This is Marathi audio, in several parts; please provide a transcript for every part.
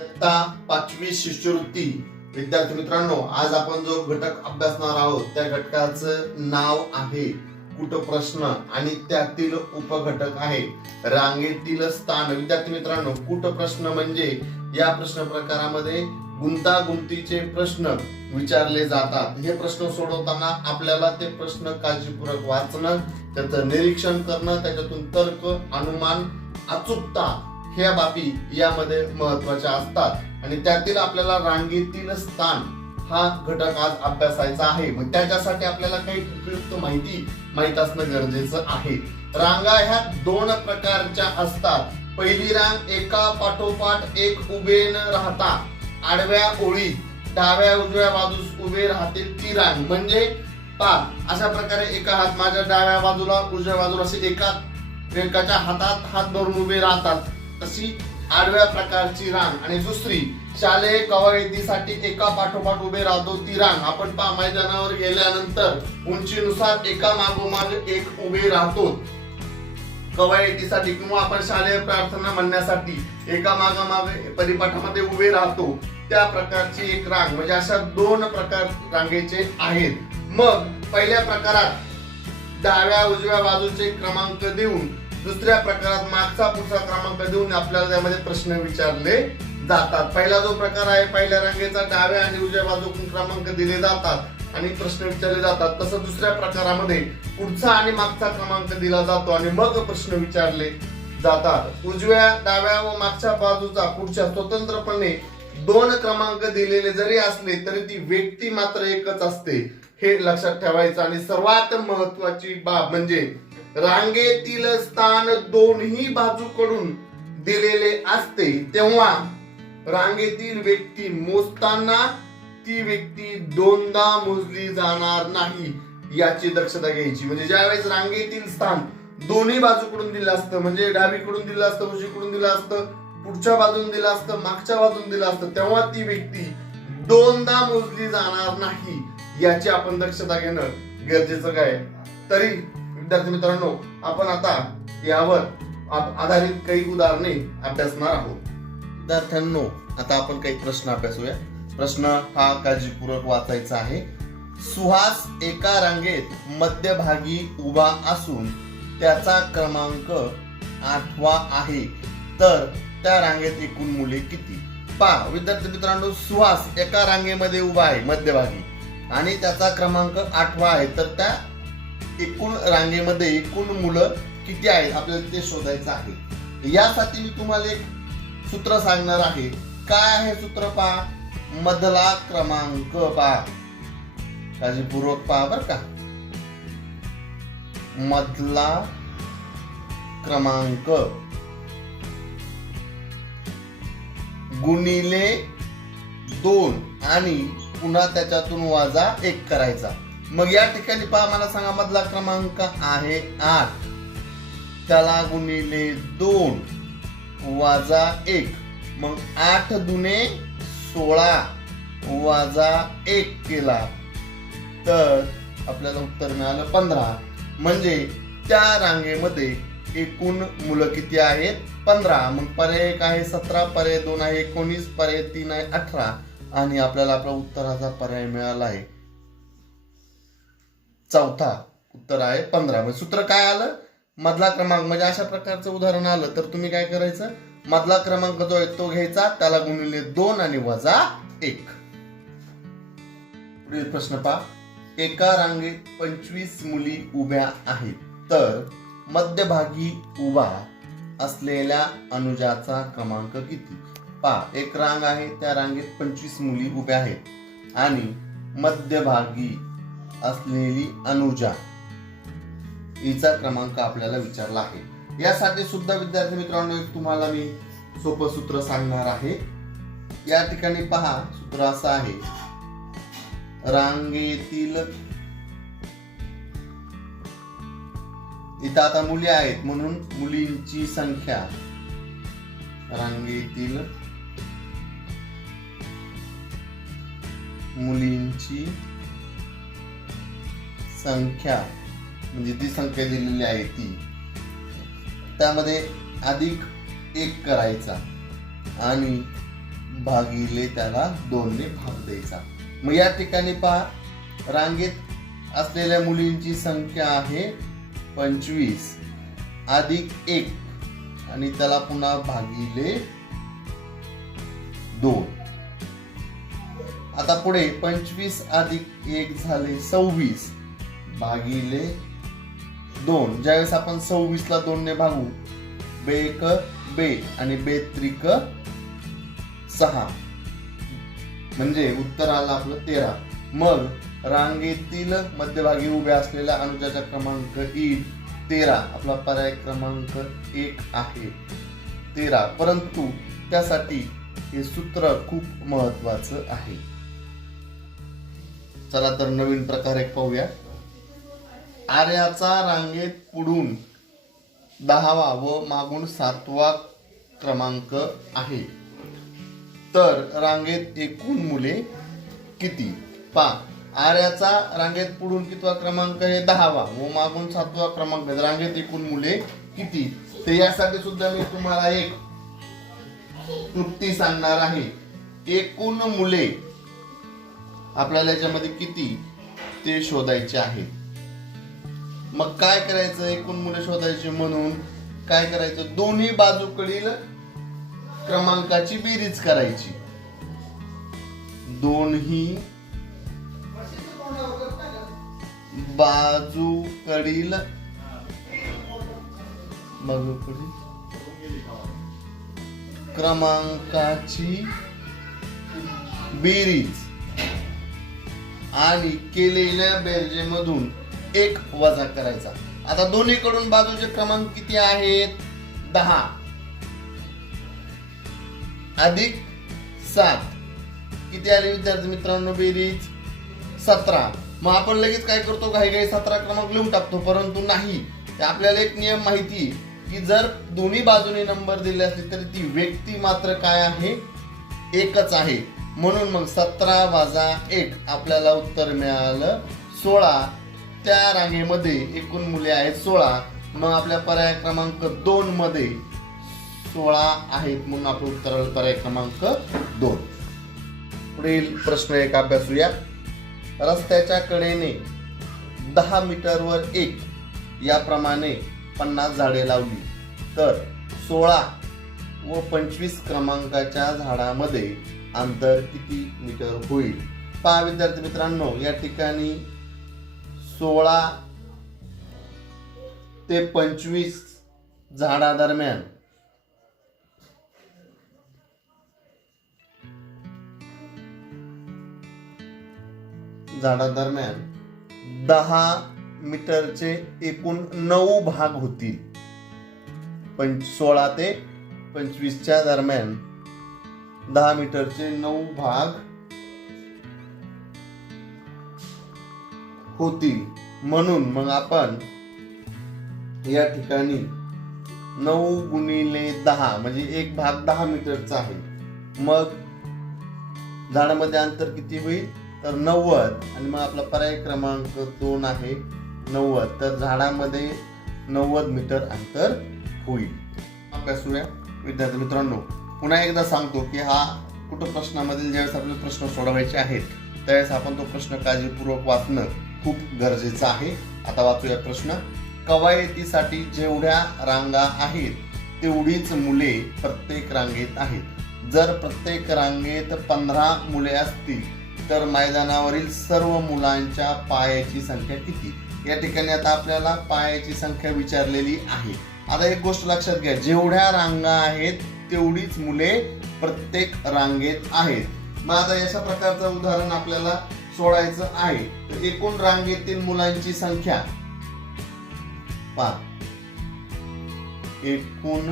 इयत्ता 5वी शिष्यवृत्ती विद्यार्थी मित्रांनो, आज आपण जो घटक अभ्यासणार आहोत त्या घटकाचं नाव आहे कुट प्रश्न आणि त्यातील उपघटक आहे रांगेतील स्थान. विद्यार्थी मित्रांनो, कुट प्रश्न म्हणजे या प्रश्न प्रकारामध्ये गुंतागुंतीचे प्रश्न विचारले जातात. हे प्रश्न सोडवताना आपल्याला ते प्रश्न काळजीपूर्वक वाचणं, त्याचं निरीक्षण करणं, त्याच्यातून तर्क, अनुमान, अचूकता ह्या बाबी यामध्ये महत्वाच्या असतात आणि त्यातील आपल्याला रांगेतील स्थान हा घटक आज अभ्यासायचा आहे. मग त्याच्यासाठी आपल्याला काही उपयुक्त माहिती माहित असणं गरजेचं आहे. रांगा ह्या दोन प्रकारच्या असतात. पहिली रांग एका पाठोपाठ एक उभे न राहता आडव्या ओळीत डाव्या उजव्या बाजूस उभे राहते ती रांग म्हणजे अशा प्रकारे एका हात माझ्या डाव्या बाजूला उजव्या बाजूला असे एकाच्या हातात हात धरून उभे राहतात, तशी आडव्या प्रकारची रांग. आणि दुसरी शालेय कवायतीसाठी एका पाठोपाठ उभे राहतो ती रांग. आपण मैदानावर गेल्यानंतर उंचीनुसार एका मागोमाग एक उभे राहतो कवायतीसाठी, किंवा आपण शालेय प्रार्थना म्हणण्यासाठी एका मागोमाग परिपाठामध्ये उभे राहतो त्या प्रकारची एक रांग. म्हणजे अशा दोन प्रकार रांगेचे आहेत. मग पहिल्या प्रकारात डाव्या उजव्या बाजूचे क्रमांक देऊन, दुसऱ्या प्रकारात मागचा पुढचा क्रमांक देऊन आपल्याला त्यामध्ये प्रश्न विचारले जातात. पहिला जो प्रकार आहे पहिल्या रांगेचा डाव्या आणि उजव्या बाजूकडून क्रमांक दिले जातात आणि प्रश्न विचारले जातात. तसं दुसऱ्या प्रकारामध्ये पुढचा आणि मागचा क्रमांक दिला जातो आणि मग प्रश्न विचारले जातात. उजव्या डाव्या व मागच्या बाजूचा पुढच्या स्वतंत्रपणे दोन क्रमांक दिलेले जरी असले तरी ती व्यक्ती मात्र एकच असते, हे लक्षात ठेवायचं. आणि सर्वात महत्वाची बाब म्हणजे रांगेतील स्थान दोन्ही बाजूकडून दिलेले असते तेव्हा रांगेतील व्यक्ती मोजताना ती व्यक्ती दोनदा मोजली जाणार नाही याची दक्षता घ्यायची. म्हणजे ज्यावेळेस रांगेतील स्थान दोन्ही बाजूकडून दिलं असतं, म्हणजे डावीकडून दिलं असतं, उजवीकडून दिलं असतं, पुढच्या बाजून दिलं असतं, मागच्या बाजून दिलं असतं, तेव्हा ती व्यक्ती दोनदा मोजली जाणार नाही याची आपण दक्षता घेणं गरजेचं काय. तरी विद्यार्थी मित्रांनो, आपण आता यावर आधारित काही उदाहरणे अभ्यासणार आहोत. विद्यार्थ्यांनो, आता आपण काही प्रश्न अभ्यासूया. प्रश्न हा काळजीपूर्वक वाचायचा आहे. सुहास एका रांगेत मध्यभागी उभा असून त्याचा क्रमांक 8वा आहे, तर त्या रांगेत एकूण मुले किती? विद्यार्थी मित्रांनो, सुहास एका रांगेमध्ये उभा आहे मध्यभागी आणि त्याचा क्रमांक 8वा आहे, तर त्या एकूण रांगेमध्ये एकूण मुलं किती आहेत आपल्याला ते शोधायचं आहे. यासाठी मी तुम्हाला एक सूत्र सांगणार आहे. काय आहे सूत्र? मधला क्रमांक. काळजीपूर्वक पहा बर का. मधला क्रमांक गुणिले 2 आणि पुन्हा त्याच्यातून वजा 1 करायचा. मग या ठिकाणी मला सांगा, मधला क्रमांक आहे 8, त्याला गुणिले 2 वजा 1, मग 8 दुने 16 वजा 1 केला तर आपल्याला उत्तर मिळालं 15. म्हणजे त्या रांगेमध्ये एकूण मुलं किती आहेत? 15. मग पर्याय 1 आहे 17, पर्याय 2 आहे 19, पर्याय 3 आहे 18 आणि आपल्याला आपला उत्तराचा पर्याय मिळाला आहे चौथा. उत्तर आहे 15. म्हणजे सूत्र काय आलं? मधला क्रमांक. म्हणजे अशा प्रकारचं उदाहरण आलं तर तुम्ही काय करायचं? मधला क्रमांक जो आहे तो घ्यायचा, त्याला गुणिले 2 आणि वजा 1. पुढील प्रश्न एका रांगेत 25 मुली उभ्या आहेत, तर मध्यभागी उभा असलेल्या अनुजाचा क्रमांक किती? एक रांग आहे, त्या रांगेत 25 मुली उभ्या आहेत आणि मध्यभागी असलेली अनुजा हिचा क्रमांक आपल्याला विचारला आहे. यासाठी सुद्धा विद्यार्थी मित्रांनो एक तुम्हाला मी सोपं सूत्र सांगणार आहे. या ठिकाणी सूत्र असं आहे. रांगेतील इथं आता मुली आहेत म्हणून मुलींची संख्या, रांगेतील मुलींची संख्या म्हणजे ती संख्या दिलेली आहे ती, त्यामध्ये अधिक 1 करायचा आणि भागिले त्याला 2 ने भाग द्यायचा. मग या ठिकाणी पहा रांगेत असलेल्या मुलींची संख्या आहे 25 अधिक 1 आणि त्याला पुन्हा भागिले 2. आता पुढे 25 अधिक 1 झाले 26 भागिले 2. ज्यावेळेस आपण 26 ला 2 ने भागू, बेक बे आणि बेत्रिक 6 म्हणजे उत्तर आलं आपलं 13. मग रांगेतील मध्यभागी उभ्या असलेल्या अनुजाचा क्रमांक येईल 13. आपला पर्याय क्रमांक 1 आहे 13. परंतु त्यासाठी हे सूत्र खूप महत्वाचं आहे. चला तर नवीन प्रकार एक पाहूया. आर्याचा रांगेत पुढून 10वा व मागून 7वा क्रमांक आहे, तर रांगेत एकूण मुले किती? आर्याचा रांगेत पुढून कितवा क्रमांक आहे? 10वा व मागून 7वा क्रमांक आहे. रांगेत एकूण मुले किती? तर यासाठी सुद्धा मी तुम्हाला एक क्लुप्ती सांगणार आहे. एकूण मुले आपल्याला याच्यामध्ये किती ते शोधायचे आहे. मग काय करायचं? एकूण मुले शोधायची म्हणून काय करायचं? दोन्ही बाजूकडील क्रमांकाची बेरीज करायची. दोन्ही बाजूकडील क्रमांकाची बेरीज आणि केलेल्या बेरजेमधून 1 वजा करायचा. आता दोन्हीकडून बाजूचे क्रमांक किती आहेत? 10 अधिक 7 किती आले विद्यार्थी मित्रांनो? बेरीज 17. मग आपण लगेच काय करतो? घाई 17 क्रमांक लिहून टाकतो, परंतु नाही. आपल्याला एक नियम माहिती की जर दोन्ही बाजूने नंबर दिले असले तरी ती व्यक्ती मात्र काय आहे? एकच आहे. म्हणून मग 17 वजा 1 आपल्याला उत्तर मिळालं 16. त्या रांगेमध्ये एकूण मुले आहेत 16. मग आपल्या पर्याय क्रमांक 2 मध्ये 16 आहेत, म्हणून आपलं उत्तर आलं पर्याय क्रमांक 2. पुढील प्रश्न एक अभ्यासूया. रस्त्याच्या कडेने 10 मीटरवर 1 याप्रमाणे 50 झाडे लावली, तर 16 व 25 क्रमांकाच्या झाडामध्ये अंतर किती मीटर होईल? पहा विद्यार्थी मित्रांनो, या ठिकाणी 16 ते 25 झाडादरम्यान झाडादरम्यान 10 मीटरचे एकूण 9 भाग होतील. 16 ते 25च्या दरम्यान 10 मीटरचे 9 भाग होतील. म्हणून मग आपण या ठिकाणी 9 गुणिले 10 म्हणजे एक भाग 10 मीटरचा आहे. मग झाडामध्ये अंतर किती होईल? तर 90. आणि मग आपला पर्याय क्रमांक 2 आहे 90. तर झाडामध्ये 90 मीटर अंतर होईल. अभ्यासूया विद्यार्थी मित्रांनो. पुन्हा एकदा सांगतो की हा कुठं प्रश्नामधील ज्यावेळेस आपल्याला प्रश्न सोडवायचे आहेत त्यावेळेस आपण तो प्रश्न काळजीपूर्वक वाचणं खूप गरजेचं आहे. आता वाचूया प्रश्न. कवायतीसाठी जेवढ्या रांगा आहेत तेवढीच मुले प्रत्येक रांगेत आहेत. जर प्रत्येक रांगेत 15 मुले असतील तर मैदानावरील सर्व मुलांच्या पायाची संख्या किती? या ठिकाणी आता आपल्याला पायाची संख्या विचारलेली आहे. आता एक गोष्ट लक्षात घ्या, जेवढ्या रांगा आहेत तेवढीच मुले प्रत्येक रांगेत आहेत. मग आता अशा प्रकारचं उदाहरण आपल्याला सोडायचं आहे. तर एकूण रांगेतील मुलांची संख्या एकूण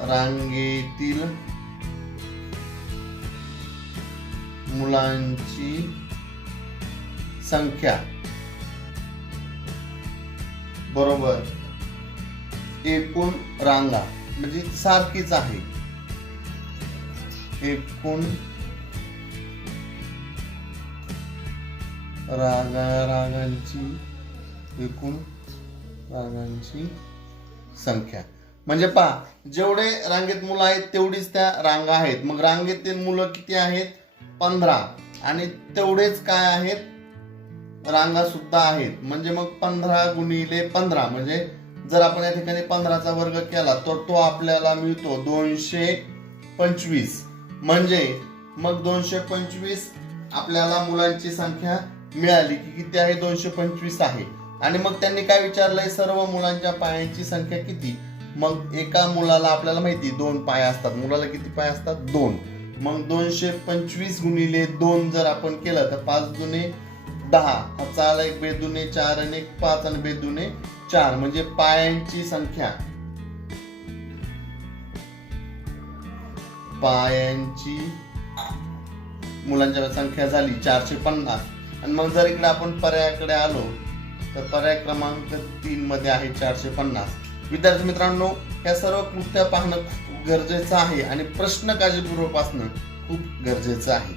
रांगेतील मुलांची संख्या बरोबर एकूण रांगा म्हणजे सारखीच आहे. एकूण रांगांची संख्या म्हणजे पहा, जेवढे रांगेत मुलं आहेत तेवढीच त्या रांगा आहेत. मग रांगेतील मुलं किती आहेत? 15. आणि तेवढेच काय आहेत? रांगा सुद्धा आहेत. म्हणजे मग 15 गुणिले 15 म्हणजे जर आपण या ठिकाणी 15चा वर्ग केला तर तो आपल्याला मिळतो 225. म्हणजे मग 225 आपल्याला मुलांची संख्या मिळाली की किती आहे? 225 आहे. आणि मग त्यांनी काय विचारलंय? सर्व मुलांच्या पायांची संख्या किती? मग एका मुलाला आपल्याला माहिती 2 पाय असतात. मुलाला किती पाय असतात? 2. मग 225 गुणिले 2 जर आपण केलं तर 5 दुने 10. हाचा आला 1 बेदुने 4 आणि 1 5 आणि बेदुने 4 म्हणजे पायांची संख्या मुलांच्या संख्या झाली 450. आणि मग जर इकडे आपण पर्यायाकडे आलो तर पर्याय क्रमांक 3 मध्ये आहे 450. विद्यार्थी मित्रांनो, या सर्व कृत्या पाहणं खूप गरजेचं आहे आणि प्रश्न काळजीपूर्वक वाचणं खूप गरजेचं आहे.